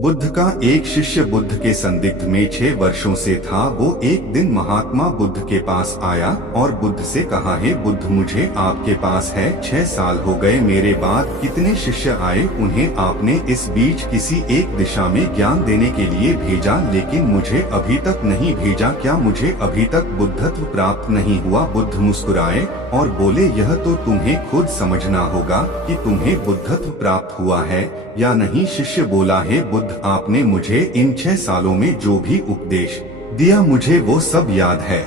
बुद्ध का एक शिष्य बुद्ध के संदिग्ध में 6 वर्षों से था। वो एक दिन महात्मा बुद्ध के पास आया और बुद्ध से कहा, हे बुद्ध, मुझे आपके पास है 6 साल हो गए। मेरे बाद कितने शिष्य आए, उन्हें आपने इस बीच किसी एक दिशा में ज्ञान देने के लिए भेजा, लेकिन मुझे अभी तक नहीं भेजा। क्या मुझे अभी तक बुद्धत्व प्राप्त नहीं हुआ? बुद्ध मुस्कुराए और बोले, यह तो तुम्हें खुद समझना होगा कि तुम्हें बुद्धत्व प्राप्त हुआ है या नहीं। शिष्य बोला, हे बुद्ध, आपने मुझे इन 6 सालों में जो भी उपदेश दिया मुझे वो सब याद है।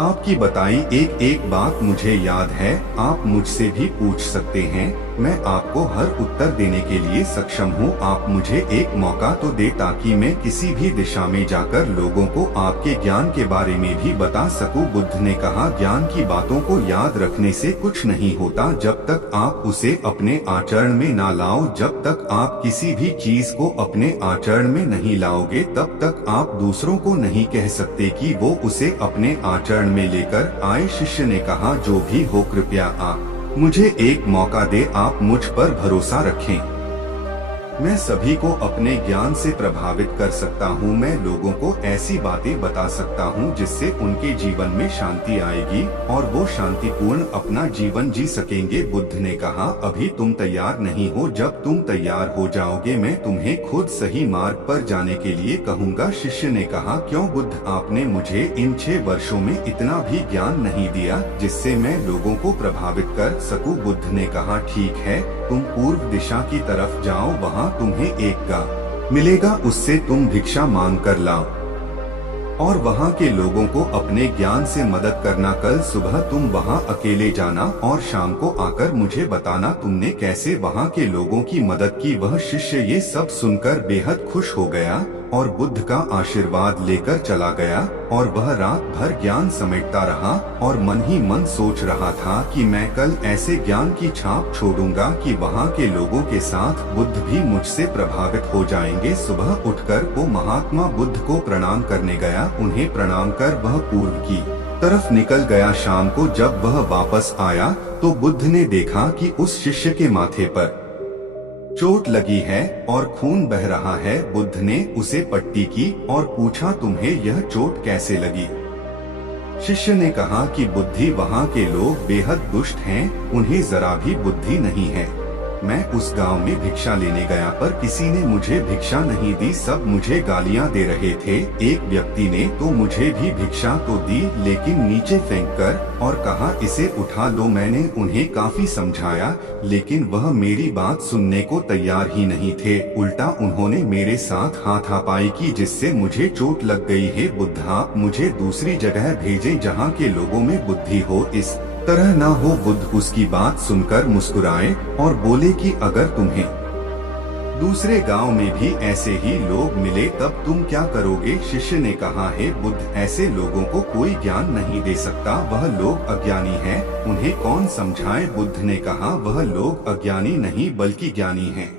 आपकी बताई एक एक बात मुझे याद है। आप मुझसे भी पूछ सकते हैं, मैं आपको हर उत्तर देने के लिए सक्षम हूँ। आप मुझे एक मौका तो दे ताकि मैं किसी भी दिशा में जाकर लोगों को आपके ज्ञान के बारे में भी बता सकूं। बुद्ध ने कहा, ज्ञान की बातों को याद रखने से कुछ नहीं होता जब तक आप उसे अपने आचरण में ना लाओ। जब तक आप किसी भी चीज को अपने आचरण में नहीं लाओगे तब तक आप दूसरों को नहीं कह सकते कि वो उसे अपने आचरण में लेकर आए। शिष्य ने कहा, जो भी हो कृपया आप मुझे एक मौका दे, आप मुझ पर भरोसा रखें। मैं सभी को अपने ज्ञान से प्रभावित कर सकता हूँ। मैं लोगों को ऐसी बातें बता सकता हूँ जिससे उनके जीवन में शांति आएगी और वो शांतिपूर्ण अपना जीवन जी सकेंगे। बुद्ध ने कहा, अभी तुम तैयार नहीं हो। जब तुम तैयार हो जाओगे मैं तुम्हें खुद सही मार्ग पर जाने के लिए कहूँगा। शिष्य ने कहा, क्यों बुद्ध, आपने मुझे इन 6 वर्षों में इतना भी ज्ञान नहीं दिया जिससे मैं लोगों को प्रभावित कर सकूं। बुद्ध ने कहा, ठीक है, तुम पूर्व दिशा की तरफ जाओ, वहाँ तुम्हें एक गाय मिलेगा, उससे तुम भिक्षा मांग कर लाओ और वहाँ के लोगों को अपने ज्ञान से मदद करना। कल सुबह तुम वहाँ अकेले जाना और शाम को आकर मुझे बताना तुमने कैसे वहाँ के लोगों की मदद की। वह शिष्य ये सब सुनकर बेहद खुश हो गया और बुद्ध का आशीर्वाद लेकर चला गया और वह रात भर ज्ञान समेटता रहा और मन ही मन सोच रहा था कि मैं कल ऐसे ज्ञान की छाप छोड़ूंगा कि वहाँ के लोगों के साथ बुद्ध भी मुझसे प्रभावित हो जाएंगे। सुबह उठकर वो महात्मा बुद्ध को प्रणाम करने गया। उन्हें प्रणाम कर वह पूर्व की तरफ निकल गया। शाम को जब वह वापस आया तो बुद्ध ने देखा कि उस शिष्य के माथे पर चोट लगी है और खून बह रहा है। बुद्ध ने उसे पट्टी की और पूछा, तुम्हें यह चोट कैसे लगी? शिष्य ने कहा कि बुद्धि, वहाँ के लोग बेहद दुष्ट हैं, उन्हें जरा भी बुद्धि नहीं है। मैं उस गांव में भिक्षा लेने गया पर किसी ने मुझे भिक्षा नहीं दी, सब मुझे गालियां दे रहे थे। एक व्यक्ति ने तो मुझे भी भिक्षा तो दी लेकिन नीचे फेंककर और कहा, इसे उठा लो। मैंने उन्हें काफी समझाया लेकिन वह मेरी बात सुनने को तैयार ही नहीं थे। उल्टा उन्होंने मेरे साथ हाथापाई की जिससे मुझे चोट लग गई है। बुद्ध, आप मुझे दूसरी जगह भेजें जहाँ के लोगों में बुद्धि हो, इस तरह ना हो। बुद्ध उसकी बात सुनकर मुस्कुराए और बोले कि अगर तुम्हें दूसरे गांव में भी ऐसे ही लोग मिले तब तुम क्या करोगे? शिष्य ने कहा, है बुद्ध, ऐसे लोगों को कोई ज्ञान नहीं दे सकता, वह लोग अज्ञानी हैं, उन्हें कौन समझाए? बुद्ध ने कहा, वह लोग अज्ञानी नहीं बल्कि ज्ञानी हैं।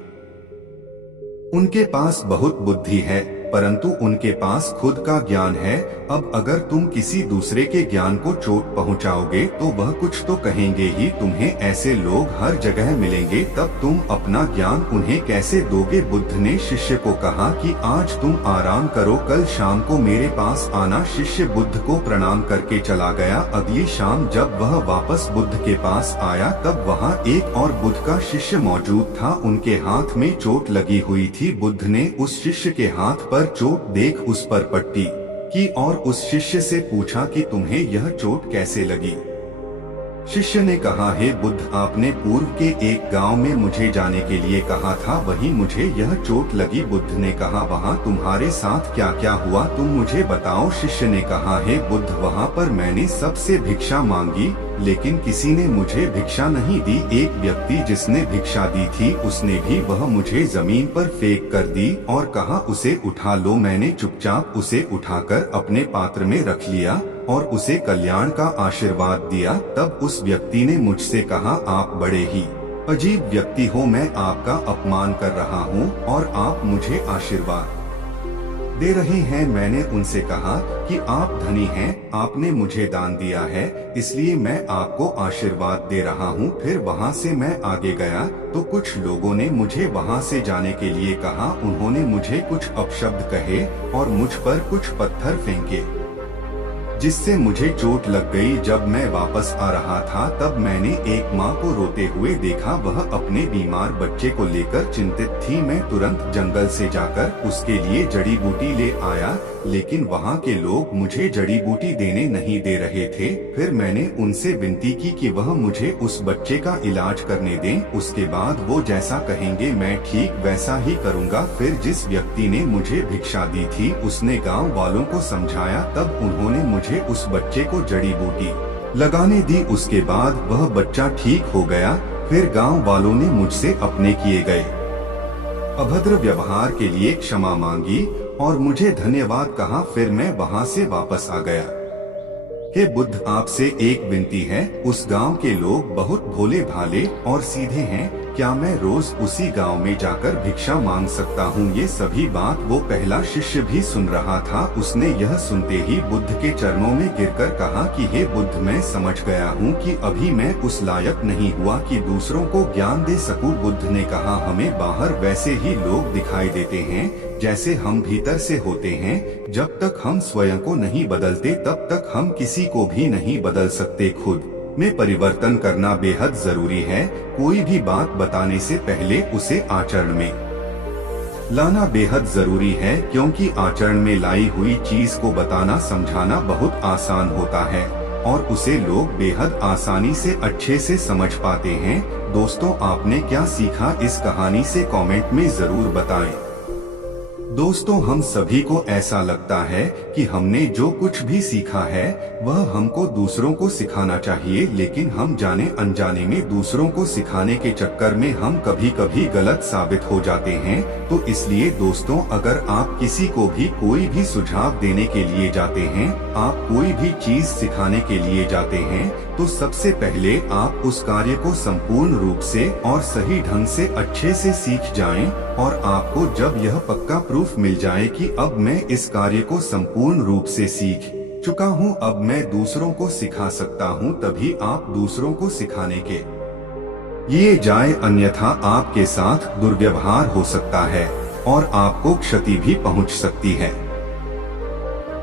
उनके पास बहुत बुद्धि है परंतु उनके पास खुद का ज्ञान है। अब अगर तुम किसी दूसरे के ज्ञान को चोट पहुंचाओगे तो वह कुछ तो कहेंगे ही। तुम्हें ऐसे लोग हर जगह मिलेंगे, तब तुम अपना ज्ञान उन्हें कैसे दोगे? बुद्ध ने शिष्य को कहा कि आज तुम आराम करो, कल शाम को मेरे पास आना। शिष्य बुद्ध को प्रणाम करके चला गया। अगली शाम जब वह वापस बुद्ध के पास आया तब वहाँ एक और बुद्ध का शिष्य मौजूद था। उनके हाथ में चोट लगी हुई थी। बुद्ध ने उस शिष्य के हाथ पर चोट देख उस पर पट्टी की और उस शिष्य से पूछा कि तुम्हें यह चोट कैसे लगी? शिष्य ने कहा, हे बुद्ध, आपने पूर्व के एक गांव में मुझे जाने के लिए कहा था, वहीं मुझे यह चोट लगी। बुद्ध ने कहा, वहां तुम्हारे साथ क्या क्या हुआ, तुम मुझे बताओ। शिष्य ने कहा, हे बुद्ध, वहां पर मैंने सबसे भिक्षा मांगी लेकिन किसी ने मुझे भिक्षा नहीं दी। एक व्यक्ति जिसने भिक्षा दी थी उसने भी वह मुझे जमीन पर फेंक कर दी और कहा, उसे उठा लो। मैंने चुपचाप उसे उठाकर अपने पात्र में रख लिया और उसे कल्याण का आशीर्वाद दिया। तब उस व्यक्ति ने मुझसे कहा, आप बड़े ही अजीब व्यक्ति हो, मैं आपका अपमान कर रहा हूँ और आप मुझे आशीर्वाद दे रहे हैं। मैंने उनसे कहा कि आप धनी हैं, आपने मुझे दान दिया है, इसलिए मैं आपको आशीर्वाद दे रहा हूँ। फिर वहाँ से मैं आगे गया तो कुछ लोगों ने मुझे वहाँ से जाने के लिए कहा। उन्होंने मुझे कुछ अपशब्द कहे और मुझ पर कुछ पत्थर फेंके, जिससे मुझे चोट लग गई। जब मैं वापस आ रहा था तब मैंने एक माँ को रोते हुए देखा। वह अपने बीमार बच्चे को लेकर चिंतित थी। मैं तुरंत जंगल से जाकर उसके लिए जड़ी बूटी ले आया, लेकिन वहाँ के लोग मुझे जड़ी बूटी देने नहीं दे रहे थे। फिर मैंने उनसे विनती की कि वह मुझे उस बच्चे का इलाज करने दें। उसके बाद वो जैसा कहेंगे मैं ठीक वैसा ही करूँगा। फिर जिस व्यक्ति ने मुझे भिक्षा दी थी उसने गाँव वालों को समझाया, तब उन्होंने मुझे उस बच्चे को जड़ी बूटी लगाने दी। उसके बाद वह बच्चा ठीक हो गया। फिर गांव वालों ने मुझसे अपने किए गए अभद्र व्यवहार के लिए क्षमा मांगी और मुझे धन्यवाद कहा। फिर मैं वहां से वापस आ गया। हे बुद्ध, आपसे एक विनती है। उस गांव के लोग बहुत भोले भाले और सीधे हैं। क्या मैं रोज उसी गांव में जाकर भिक्षा मांग सकता हूँ? ये सभी बात वो पहला शिष्य भी सुन रहा था। उसने यह सुनते ही बुद्ध के चरणों में गिरकर कहा कि हे बुद्ध, मैं समझ गया हूँ कि अभी मैं उस लायक नहीं हुआ कि दूसरों को ज्ञान दे सकूं। बुद्ध ने कहा, हमें बाहर वैसे ही लोग दिखाई देते हैं जैसे हम भीतर से होते हैं। जब तक हम स्वयं को नहीं बदलते तब तक हम किसी को भी नहीं बदल सकते। खुद में परिवर्तन करना बेहद जरूरी है। कोई भी बात बताने से पहले उसे आचरण में लाना बेहद जरूरी है, क्योंकि आचरण में लाई हुई चीज को बताना समझाना बहुत आसान होता है और उसे लोग बेहद आसानी से अच्छे से समझ पाते हैं। दोस्तों, आपने क्या सीखा इस कहानी से कमेंट में जरूर बताएं। दोस्तों, हम सभी को ऐसा लगता है कि हमने जो कुछ भी सीखा है वह हमको दूसरों को सिखाना चाहिए, लेकिन हम जाने अनजाने में दूसरों को सिखाने के चक्कर में हम कभी कभी गलत साबित हो जाते हैं। तो इसलिए दोस्तों, अगर आप किसी को भी कोई भी सुझाव देने के लिए जाते हैं, आप कोई भी चीज सिखाने के लिए जाते हैं, तो सबसे पहले आप उस कार्य को संपूर्ण रूप से और सही ढंग से अच्छे से सीख जाएं, और आपको जब यह पक्का प्रूफ मिल जाए कि अब मैं इस कार्य को संपूर्ण रूप से सीख चुका हूं, अब मैं दूसरों को सिखा सकता हूं, तभी आप दूसरों को सिखाने के लिए जाए। अन्यथा आपके साथ दुर्व्यवहार हो सकता है और आपको क्षति भी पहुंच सकती है।